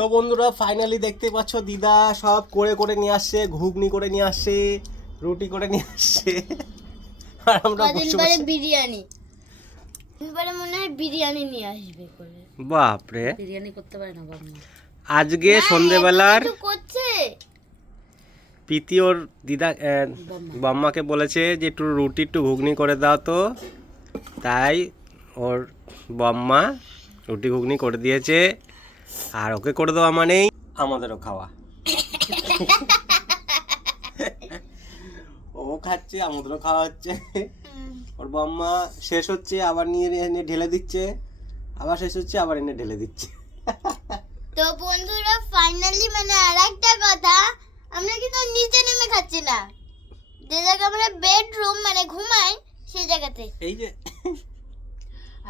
তো বন্ধুরা ফাইনালি দেখতে পাচ্ছ দিদা সব করে করে নিয়ে আসছে, ঘুগনি করে নিয়ে আসছে, রুটি করে নিয়ে আসছে, আর আমরা বসে বসে বিরিয়ানি এবারে মনে হয় বিরিয়ানি নিয়ে আসবে করে। বাপ রে, বিরিয়ানি করতে পারে না বাবা। আজকে সন্ধ্যেবেলার করছে প্রীতি ওর দিদা বাম্মাকে বলেছে যে একটু রুটি একটু ঘুগনি করে দাও, তো তাই ওর বাম্মা রুটি ঘুগনি করে দিয়েছে। আর ওকে করে দেওয়া মানেই আমাদেরও খাওয়া। ও খাচ্ছে, আমাদেরও খাওয়া হচ্ছে। ওর বাম্মা শেষ হচ্ছে আবার নিয়ে এনে ঢেলে দিচ্ছে, আবার শেষ হচ্ছে আবার এনে ঢেলে দিচ্ছে। তো বন্ধুরা ফাইনালি মানে আরেকটা কথা, আমরা কিন্তু নিচে নেমে খাচ্ছি না, যে জায়গায় আমরা বেডরুম মানে ঘুমাই সেই জায়গাতে। এই যে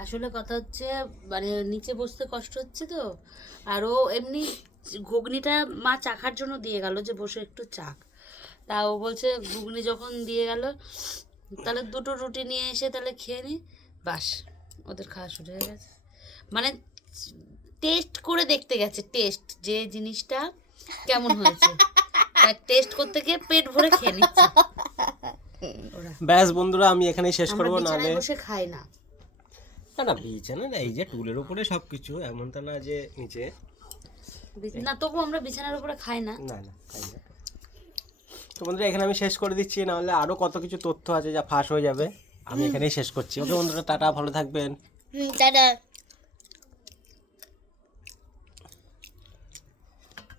আসলে কথা হচ্ছে মানে নিচে বসতে কষ্ট হচ্ছে তো, আর ও এমনি ঘুগনিটা মা চাখার জন্য দিয়ে গেল যে বসে একটু চাক। তা ও বলছে ঘুগনি যখন দিয়ে গেল তাহলে দুটো রুটি নিয়ে এসে তাহলে খেয়ে নি, বাস ওদের খাওয়া শুরু হয়ে গেছে। মানে টেস্ট করে দেখতে গেছে, টেস্ট যে জিনিসটা কেমন হয়েছে টেস্ট করতে গিয়ে পেট ভরে খেয়ে নিচ্ছে ওরা। ব্যাস বন্ধুরা আমি এখানেই শেষ করবো, আমরা নাহলে বিছানায় বসে খাই না। না না বিছানা না, এই যে টুলের উপরে সবকিছু, এমনটা না যে নিচে না, তবু আমরা বিছানার উপরে খাই না। না না খাই না। তো বন্ধুরা এখানে আমি শেষ করে দিচ্ছি, নাহলে আরো কত কিছু তথ্য আছে যা ফাঁস হয়ে যাবে। আমি এখানেই শেষ করছি। ওকে বন্ধুরা, টাটা, ভালো থাকবেন। টাটা।